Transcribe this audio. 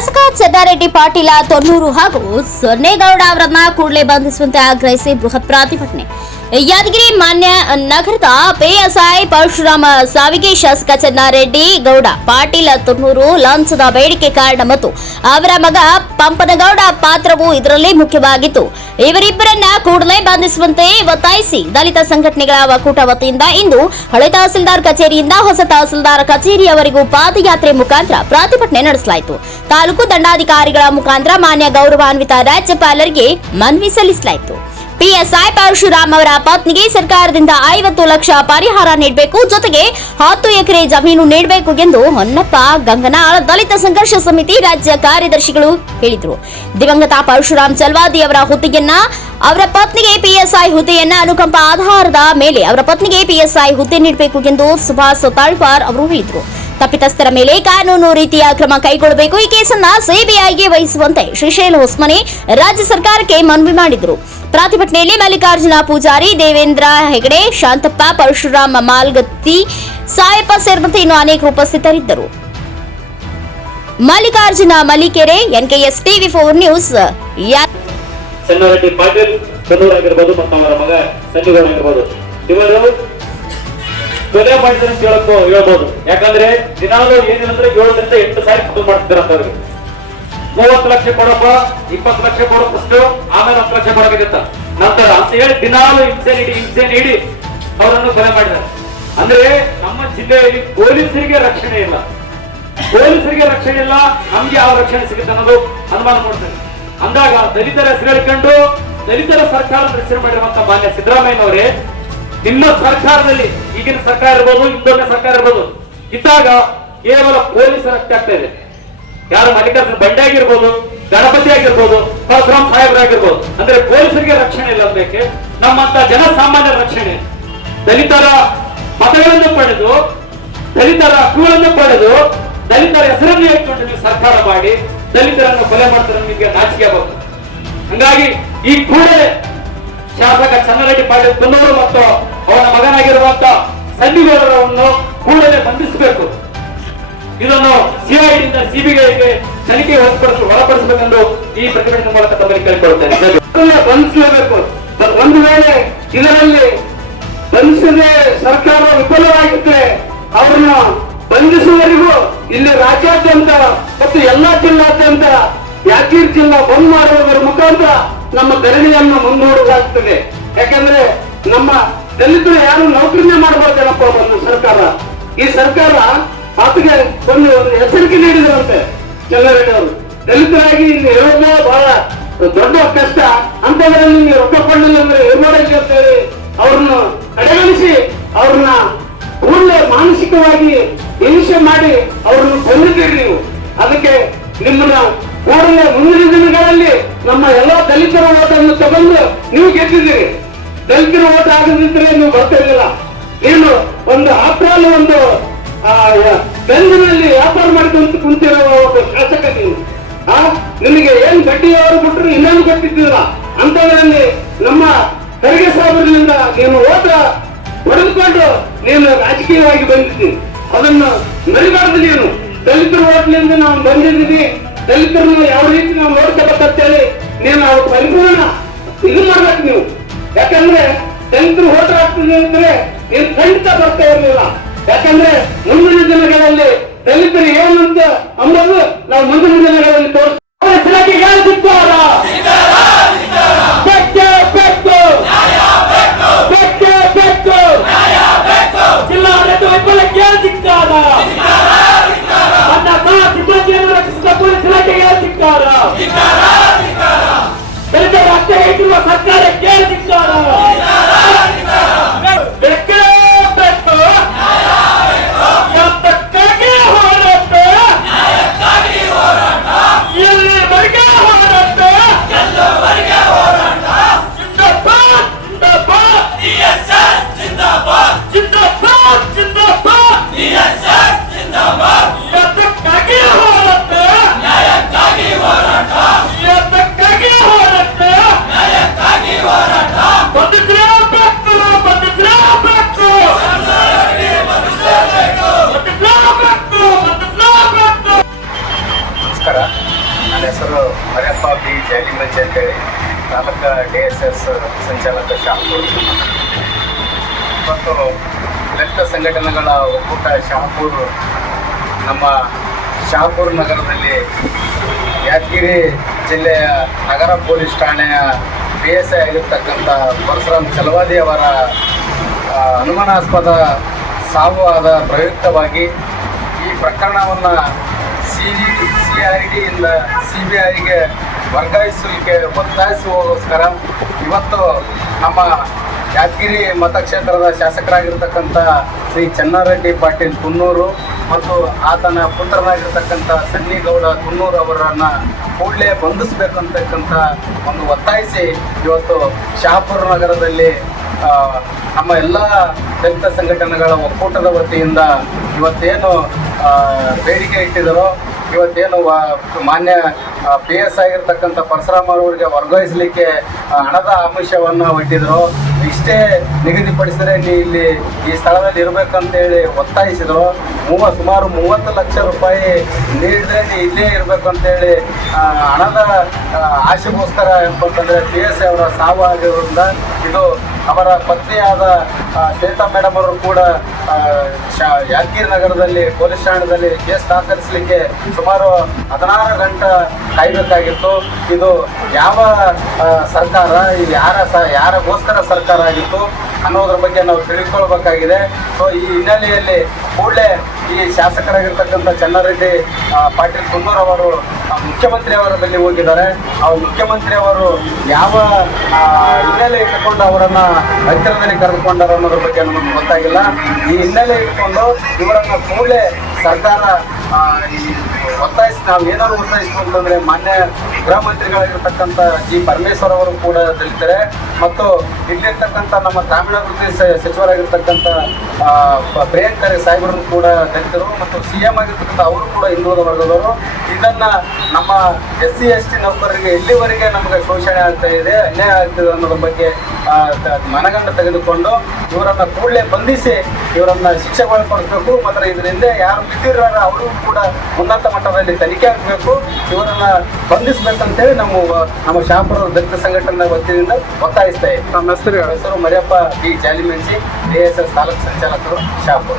ಶಾಸಕ ಚೆನ್ನಾರೆಡ್ಡಿ ಪಾಟೀಲ ತೊನ್ನೂರು ಹಾಗೂ ಸೊನ್ನೇಗೌಡ ಅವರನ್ನ ಕೂಡಲೇ ಬಂಧಿಸುವಂತೆ ಆಗ್ರಹಿಸಿ ಬೃಹತ್ ಪ್ರತಿಭಟನೆ. ಯಾದಗಿರಿ ಮಾನ್ಯ ನಗರದ ಪಿಎಸ್ಐ ಪರಶುರಾಮ ಸಾವಿಗೆ ಶಾಸಕ ಚೆನ್ನಾರೆಡ್ಡಿ ಗೌಡ, ಪಾಟೀಲ ತುರ್ನೂರು ಲಂಚದ ಬೇಡಿಕೆ ಕಾರಣ ಮತ್ತು ಅವರ ಮಗ ಪಂಪನಗೌಡ ಪಾತ್ರವು ಇದರಲ್ಲಿ ಮುಖ್ಯವಾಗಿತ್ತು. ಇವರಿಬ್ಬರನ್ನ ಕೂಡಲೇ ಬಂಧಿಸುವಂತೆ ಒತ್ತಾಯಿಸಿ ದಲಿತ ಸಂಘಟನೆಗಳ ಒಕ್ಕೂಟ ವತಿಯಿಂದ ಇಂದು ಹಳೆ ತಹಸೀಲ್ದಾರ್ ಕಚೇರಿಯಿಂದ ಹೊಸ ತಹಸೀಲ್ದಾರ್ ಕಚೇರಿಯವರೆಗೂ ಪಾದಯಾತ್ರೆ ಮುಖಾಂತರ ಪ್ರತಿಭಟನೆ ನಡೆಸಲಾಯಿತು. ತಾಲೂಕು ದಂಡಾಧಿಕಾರಿಗಳ ಮುಖಾಂತರ ಮಾನ್ಯ ಗೌರವಾನ್ವಿತ ರಾಜ್ಯಪಾಲರಿಗೆ ಮನವಿ ಸಲ್ಲಿಸಲಾಯಿತು. ಪಿಎಸ್ಐ ಪರಶುರಾಮ್ ಅವರ ಪತ್ನಿಗೆ ಸರ್ಕಾರದಿಂದ ಐವತ್ತು ಲಕ್ಷ ಪರಿಹಾರ ನೀಡಬೇಕು. ಜೊತೆಗೆ ಹತ್ತು ಎಕರೆ ಜಮೀನು ನೀಡಬೇಕು ಎಂದು ಹೊನ್ನಪ್ಪ, ಗಂಗನಾಳ್ ದಲಿತ ಸಂಘರ್ಷ ಸಮಿತಿ ರಾಜ್ಯ ಕಾರ್ಯದರ್ಶಿಗಳು ಹೇಳಿದರು. ದಿವಂಗತ ಪರಶುರಾಮ್ ಚಲ್ವಾದಿ ಅವರ ಹುದ್ದೆಯನ್ನ, ಅವರ ಪತ್ನಿಗೆ ಪಿಎಸ್ಐ ಹುದ್ದೆಯನ್ನ, ಅನುಕಂಪ ಆಧಾರದ ಮೇಲೆ ಅವರ ಪತ್ನಿಗೆ ಪಿಎಸ್ಐ ಹುದ್ದೆ ನೀಡಬೇಕು ಎಂದು ಸುಭಾಷ್ ತಾಳ್ವಾರ್ ಅವರು ಹೇಳಿದರು. ತಪ್ಪಿತಸ್ಥರ ಮೇಲೆ ಕಾನೂನು ರೀತಿಯ ಕ್ರಮ ಕೈಗೊಳ್ಳಬೇಕು. ಈ ಕೇಸನ್ನ ಸಿಬಿಐಗೆ ವಹಿಸುವಂತೆ ಶ್ರೀಶೈಲ್ ಹೊಸ್ಮನೆ ರಾಜ್ಯ ಸರ್ಕಾರಕ್ಕೆ ಮನವಿ ಮಾಡಿದರು. ಪ್ರತಿಭಟನೆಯಲ್ಲಿ ಮಲ್ಲಿಕಾರ್ಜುನ ಪೂಜಾರಿ ದೇವೇಂದ್ರ ಹೆಗಡೆ, ಶಾಂತಪ್ಪ, ಪರಶುರಾಮ ಮಾಲ್ಗತ್ತಿ, ಸಾಯಪ್ಪ ಸೇರಿದಂತೆ ಇನ್ನು ಅನೇಕರು ಉಪಸ್ಥಿತರಿದ್ದರು. Mallikarjuna Mallikere, NKS TV four news. ಕೊಲೆ ಮಾಡಿದ್ರೆ ಅಂತ ಹೇಳ್ಬೋದು. ಯಾಕಂದ್ರೆ ದಿನಾಲು ಏನಿಲ್ಲ ಏಳರಿಂದ ಎಂಟು ಸಾವಿರ ಕುಟುಂಬ ಮಾಡ್ತಿದ್ದಾರೆ ಅವ್ರಿಗೆ. ಮೂವತ್ತು ಲಕ್ಷ ಕೊಡಪ್ಪ, ಇಪ್ಪತ್ತು ಲಕ್ಷ ಕೊಡು ಫಸ್ಟ್ ಆಮೇಲೆ ಹತ್ತು ಲಕ್ಷ ಕೊಡಬೇಕಂತ. ನಂತರ ಅಂತ ಹೇಳಿ ದಿನಾಲು ಹಿಂಸೆ ನೀಡಿ ಹಿಂಸೆ ನೀಡಿ ಅವರನ್ನು ಕೊಲೆ ಮಾಡಿದ್ದಾರೆ. ಅಂದ್ರೆ ನಮ್ಮ ಜಿಲ್ಲೆಯಲ್ಲಿ ಪೊಲೀಸರಿಗೆ ರಕ್ಷಣೆ ಇಲ್ಲ. ಪೊಲೀಸರಿಗೆ ರಕ್ಷಣೆ ಇಲ್ಲ, ನಮ್ಗೆ ಯಾವ ರಕ್ಷಣೆ ಸಿಗುತ್ತೆ ಅನ್ನೋದು ಅನುಮಾನ ಮಾಡ್ತಾರೆ ಅಂದಾಗ ದಲಿತರ ಹೆಸರು ದಲಿತರ ಸರ್ಕಾರದ ಹೆಸರು ಮಾಡಿರುವಂತ ಮಾನ್ಯ ಸಿದ್ದರಾಮಯ್ಯನವರೇ ನಿಮ್ಮ ಸರ್ಕಾರದಲ್ಲಿ ಈಗಿನ ಸರ್ಕಾರ ಇರ್ಬೋದು ಹಿಂದೊಮ್ಮೆ ಸರ್ಕಾರ ಇರ್ಬೋದು. ಇದ್ದಾಗ ಕೇವಲ ಪೊಲೀಸರ ರಕ್ಷೆ ಆಗ್ತಾ ಇದೆ. ಯಾರು ಮಲ್ಲಿಕಾರ್ಜುನ ಬಂಡೆ ಆಗಿರ್ಬೋದು, ಗಣಪತಿ ಆಗಿರ್ಬೋದು, ಪರಶುರಾಮ್ ಸಾಹೇಬ್ರಾಗಿರ್ಬೋದು ಅಂದ್ರೆ ಪೊಲೀಸರಿಗೆ ರಕ್ಷಣೆ ಇಲ್ಲ ನಮ್ಮಂತ ಜನಸಾಮಾನ್ಯರ ರಕ್ಷಣೆ. ದಲಿತರ ಮತಗಳನ್ನು ಪಡೆದು, ದಲಿತರ ಹಕ್ಕುಗಳನ್ನು ಪಡೆದು, ದಲಿತರ ಹೆಸರನ್ನು ಇಟ್ಕೊಂಡು ನೀವು ಸರ್ಕಾರ ಮಾಡಿ, ದಲಿತರನ್ನು ಕೊಲೆ ಮಾಡ್ತಾರೆ ನಿಮಗೆ ನಾಚಿಕೆ ಆಗಬೇಕು ಹಂಗಾಗಿ ಈ ಕೂಡಲೇ ಶಾಸಕ ಚನ್ನರೆಡ್ಡಿ ಪಾಟೀಲ್ ಮತ್ತು ಅವನ ಮಗನಾಗಿರುವಂತ ಸಂದಿಗೌಡರನ್ನು ಕೂಡಲೇ ಬಂಧಿಸಬೇಕು. ಇದನ್ನು ಸಿಐಡಿಯಿಂದ ಸಿಬಿಐಗೆ ತನಿಖೆ ಹೊರಪಡಿಸಿ ಒಳಪಡಿಸಬೇಕೆಂದು ಈ ಪ್ರತಿಭಟನೆ ಮೂಲಕ ತಮ್ಮಲ್ಲಿ ಕೇಳಿಕೊಳ್ಳುತ್ತೇನೆ. ಬಂಧಿಸಬೇಕು ಒಂದು ವೇಳೆ ಇದರಲ್ಲಿ ಬಂಧಿಸದೆ ಸರ್ಕಾರ ವಿಫಲವಾಗಿದ್ರೆ ಅವರನ್ನು ಬಂಧಿಸುವವರೆಗೂ ಇಲ್ಲಿ ರಾಜ್ಯಾದ್ಯಂತ ಮತ್ತು ಎಲ್ಲಾ ಜಿಲ್ಲಾದ್ಯಂತ ಯಾದಗಿರಿ ಜಿಲ್ಲಾ ಬಂದ್ ಮಾಡುವುದರ ಮುಖಾಂತರ ನಮ್ಮ ಧರಣಿಯನ್ನು ಮುಂದೂಡುವುದಾಗ್ತದೆ ಯಾಕಂದ್ರೆ ನಮ್ಮ ದಲಿತರು ಯಾರು ನೌಕರಿನೇ ಮಾಡಬಾರ್ದೇನಪ್ಪ ಸರ್ಕಾರ? ಈ ಸರ್ಕಾರ ಆತಗೆ ಒಂದು ಒಂದು ಎಚ್ಚರಿಕೆ ನೀಡಿದರಂತೆ ಚೆನ್ನರೆಡ್ಡಿ ಅವರು ದಲಿತರಾಗಿ ಇಲ್ಲಿ ಇರೋದೇ ಬಹಳ ದೊಡ್ಡ ಕಷ್ಟ. ಅಂತದ್ರಲ್ಲಿ ನೀವು ರೊಕ್ಕ ಕೊಡಲಿಲ್ಲ ಅಂದ್ರೆ ಮಾಡಕ್ಕೆ ಅಂತ ಹೇಳಿ ಅವ್ರನ್ನ ಕಡೆಗಣಿಸಿ ಅವ್ರನ್ನ ಕೂಡಲೇ ಮಾನಸಿಕವಾಗಿ ಹಿಂಸೆ ಮಾಡಿ ಅವ್ರನ್ನ ಕೊಂದಿದ್ದೀರಿ ನೀವು. ಅದಕ್ಕೆ ನಿಮ್ಮನ್ನ ಕೂಡಲೇ ಮುಂದಿನ ದಿನಗಳಲ್ಲಿ ನಮ್ಮ ಎಲ್ಲಾ ದಲಿತರ ಓಟನ್ನು ತಗೊಂಡು ನೀವು ಗೆದ್ದಿದ್ದೀರಿ. ದಲಿತರ ಓಟ ಆಗದಿದ್ರೆ ನೀವು ಇರಲಿಲ್ಲ. ನೀನು ಒಂದು ಆಫ್ರಾಲ್ ಒಂದು ಆ, ಬೆಂದಿನಲ್ಲಿ ವ್ಯಾಪಾರ ಮಾಡಿದಂತ ಕುಂತಿರೋ ಒಬ್ಬ ಶಾಸಕ ನೀವು ಆ ನಿಮಗೆ ಏನ್ ಬಡ್ಡಿ ಅವರು ಬಿಟ್ರು ಇನ್ನೊಂದು ಕೊಟ್ಟಿದ್ದೀರ ಅಂತದ್ರಲ್ಲಿ ನಮ್ಮ ತೆರಿಗೆ ಸಾಹೇಬರಿಂದ ನೀನು ಓಟ ಹೊಡೆದುಕೊಂಡು ನೀನು ರಾಜಕೀಯವಾಗಿ ಬಂದಿದ್ದೀನಿ ಅದನ್ನು ಮರಿಬಾರದು ನೀನು. ದಲಿತರ ಓಟ್ಲಿಂದ ನಾವು ಬಂದಿದ್ದೀವಿ. ದಲಿತರನ್ನು ಯಾವ ರೀತಿ ನಾವು ನೋಡ್ಕೋಬೇಕಂತೇಳಿ ನೀನು ಅವ್ರ ಪರಿಪೂರ್ಣ ಇದು ಮಾಡ್ಬೇಕು ನೀವು. ಯಾಕಂದ್ರೆ ದಲಿತರು ಓಟ್ ಆಗ್ತದೆ ಅಂದ್ರೆ ನೀನು ಖಂಡಿತ ಬರ್ತಾ ಇರಲಿಲ್ಲ. ಯಾಕಂದ್ರೆ ಮುಂದಿನ ದಿನಗಳಲ್ಲಿ ದಲಿತರು ಏನಂತ ಅಂಬುದು ನಾವು ಮುಂದಿನ ದಿನಗಳಲ್ಲಿ ತೋರಿಸ್ತೀವಿ. ತಾಲೂಕು ಡಿ ಎಸ್ ಎಸ್ ಸಂಚಾಲಕ ಶಾಪುರ್ ಮತ್ತು ದಲಿತ ಸಂಘಟನೆಗಳ ಒಕ್ಕೂಟ ಶಾಪುರ್ ನಮ್ಮ ಶಾಪುರ್ ನಗರದಲ್ಲಿ ಯಾದಗಿರಿ ಜಿಲ್ಲೆಯ ನಗರ ಪೊಲೀಸ್ ಠಾಣೆಯ ಪಿ ಎಸ್ ಐ ಆಗಿರ್ತಕ್ಕಂಥ ಪರಶುರಾಮ್ ಚಲವಾದಿ ಅವರ ಅನುಮಾನಾಸ್ಪದ ಸಾವು ಆದ ಪ್ರಯುಕ್ತವಾಗಿ ಈ ಪ್ರಕರಣವನ್ನು ಸಿ ಸಿ, ಐ ಡಿಯಿಂದ ಸಿ ಬಿ ಐಗೆ ವರ್ಗಾಯಿಸಲಿಕ್ಕೆ ಒತ್ತಾಯಿಸುವಗೋಸ್ಕರ ಇವತ್ತು ನಮ್ಮ ಯಾದಗಿರಿ ಮತಕ್ಷೇತ್ರದ ಶಾಸಕರಾಗಿರ್ತಕ್ಕಂಥ ಶ್ರೀ ಚನ್ನಾರೆಡ್ಡಿ ಪಾಟೀಲ್ ಕುನ್ನೂರು ಮತ್ತು ಆತನ ಪುತ್ರನಾಗಿರ್ತಕ್ಕಂಥ ಸನ್ನಿಗೌಡ ಕುನ್ನೂರು ಅವರನ್ನು ಕೂಡಲೇ ಬಂಧಿಸಬೇಕಂತಕ್ಕಂಥ ಒಂದು ಒತ್ತಾಯಿಸಿ ಇವತ್ತು ಶಹಾಪುರ ನಗರದಲ್ಲಿ ನಮ್ಮ ಎಲ್ಲ ದಲಿತ ಸಂಘಟನೆಗಳ ಒಕ್ಕೂಟದ ವತಿಯಿಂದ ಇವತ್ತೇನು ಬೇಡಿಕೆ ಇಟ್ಟಿದ್ದಾರೋ ಇವತ್ತೇನು ಮಾನ್ಯ ಪಿ ಎಸ್ ಆಗಿರ್ತಕ್ಕಂಥ ಪರಶುರಾಮ್ ಅವರಿಗೆ ವರ್ಗಾಯಿಸಲಿಕ್ಕೆ ಹಣದ ಆಮಿಷವನ್ನು ಒಡ್ಡಿದ್ರು. ಇಷ್ಟೇ ನಿಗದಿಪಡಿಸಿದರೆ ನೀ ಇಲ್ಲಿ ಈ ಸ್ಥಳದಲ್ಲಿ ಇರಬೇಕಂತೇಳಿ ಒತ್ತಾಯಿಸಿದ್ರು. ಮೂವ, ಸುಮಾರು ಮೂವತ್ತು ಲಕ್ಷ ರೂಪಾಯಿ ನೀಡಿದ್ರೆ ನೀ ಇಲ್ಲೇ ಇರಬೇಕು ಅಂತೇಳಿ ಹಣದ ಆಶೆಗೋಸ್ಕರ ಅಂತಂದರೆ ಪಿ ಎಸ್ ಅವರ ಸಾವು ಆಗಿರೋದ್ರಿಂದ ಇದು ಅವರ ಪತ್ನಿಯಾದ ಶ್ವೇತಾ ಮೇಡಮ್ ಅವರು ಕೂಡ ಯಾದಗಿರಿ ನಗರದಲ್ಲಿ, ಪೊಲೀಸ್ ಠಾಣೆಯಲ್ಲಿ ಕೇಸ್ ದಾಖಲಿಸಲಿಕ್ಕೆ ಸುಮಾರು ಹದಿನಾರು ಗಂಟೆ ಕಾಯಬೇಕಾಗಿತ್ತು. ಇದು ಯಾವ ಸರ್ಕಾರ ಯಾರ ಸ, ಯಾರಗೋಸ್ಕರ ಸರ್ಕಾರ ಆಗಿತ್ತು ಅನ್ನೋದ್ರ ಬಗ್ಗೆ ನಾವು ತಿಳ್ಕೊಳ್ಬೇಕಾಗಿದೆ ಸೊ ಈ ಹಿನ್ನೆಲೆಯಲ್ಲಿ ಕೂಡಲೇ ಈ ಶಾಸಕರಾಗಿರ್ತಕ್ಕಂಥ ಚನ್ನಾರೆಡ್ಡಿ ಪಾಟೀಲ್ ಕುಂದೂರ್ ಅವರು ಮುಖ್ಯಮಂತ್ರಿ ಅವರ ಬಳಿ ಹೋಗಿದ್ದಾರೆ. ಆ ಮುಖ್ಯಮಂತ್ರಿ ಅವರು ಯಾವ ಹಿನ್ನೆಲೆ ಇಟ್ಟುಕೊಂಡು ಅವರನ್ನ ಹತ್ತಿರದಲ್ಲಿ ಕರೆದುಕೊಂಡರು ಅನ್ನೋದ್ರ ಬಗ್ಗೆ ನಮಗೆ ಗೊತ್ತಾಗಿಲ್ಲ. ಈ ಹಿನ್ನೆಲೆ ಇಟ್ಟುಕೊಂಡು ಇವರನ್ನ ಕೂಡಲೇ ಸರ್ಕಾರ ಈ ಒತ್ತಾಯಿಸಿ ನಾವು ಏನಾದ್ರು ಒತ್ತಾಯಿಸ್ತು ಅಂತಂದ್ರೆ ಮಾನ್ಯ ಗೃಹ ಮಂತ್ರಿಗಳಾಗಿರ್ತಕ್ಕಂಥ ಜಿ ಪರಮೇಶ್ವರ್ ಅವರು ಕೂಡ ತಿಳಿತಾರೆ ಮತ್ತು ಇಲ್ಲಿರ್ತಕ್ಕಂಥ ನಮ್ಮ ಗ್ರಾಮೀಣಾಭಿವೃದ್ಧಿ ಸಚಿವರಾಗಿರ್ತಕ್ಕಂಥ ಆ, ಸಾಹೇಬರನ್ನು ಕೂಡ ದಲಿತರು ಮತ್ತು ಸಿ ಎಂ ಆಗಿರ್ತಕ್ಕಂಥ ಅವರು ಕೂಡ ಹಿಂದುಳಿದ ವರ್ಗದವರು. ಇದನ್ನ ನಮ್ಮ ಎಸ್ ಸಿ ಎಸ್ ಟಿ ನೌಕರರಿಗೆ ಎಲ್ಲಿವರೆಗೆ ನಮಗೆ ಶೋಷಣೆ ಆಗ್ತಾ ಇದೆ ಅನ್ಯಾಯ ಆಗ್ತಿದೆ ಅನ್ನೋದ್ರ ಬಗ್ಗೆ ಮನಗಂಡ ತೆಗೆದುಕೊಂಡು ಇವರನ್ನ ಕೂಡಲೇ ಬಂಧಿಸಿ ಇವರನ್ನ ಶಿಕ್ಷೆಗೊಳಪಡಿಸಬೇಕು. ಮತ್ತು ಇದರಿಂದ ಯಾರು ಬಿದ್ದಿರೋ ಅವರು ಕೂಡ ಉನ್ನತ ಮಟ್ಟದಲ್ಲಿ ತನಿಖೆ ಆಗಬೇಕು. ಇವರನ್ನ ಬಂಧಿಸಬೇಕಂತೇಳಿ ನಮ್ಮ ನಮ್ಮ ಶಾಪುರ ದಲಿತ ಸಂಘಟನೆ ವತಿಯಿಂದ ಒತ್ತಾಯಿಸ್ತಾ ಇದೆ ನಮ್ಮ ಹೆಸರು ಹೆಸರು Mariyappa B Jalimenji S S taluk ಸಂಚಾಲಕರು Shahapur.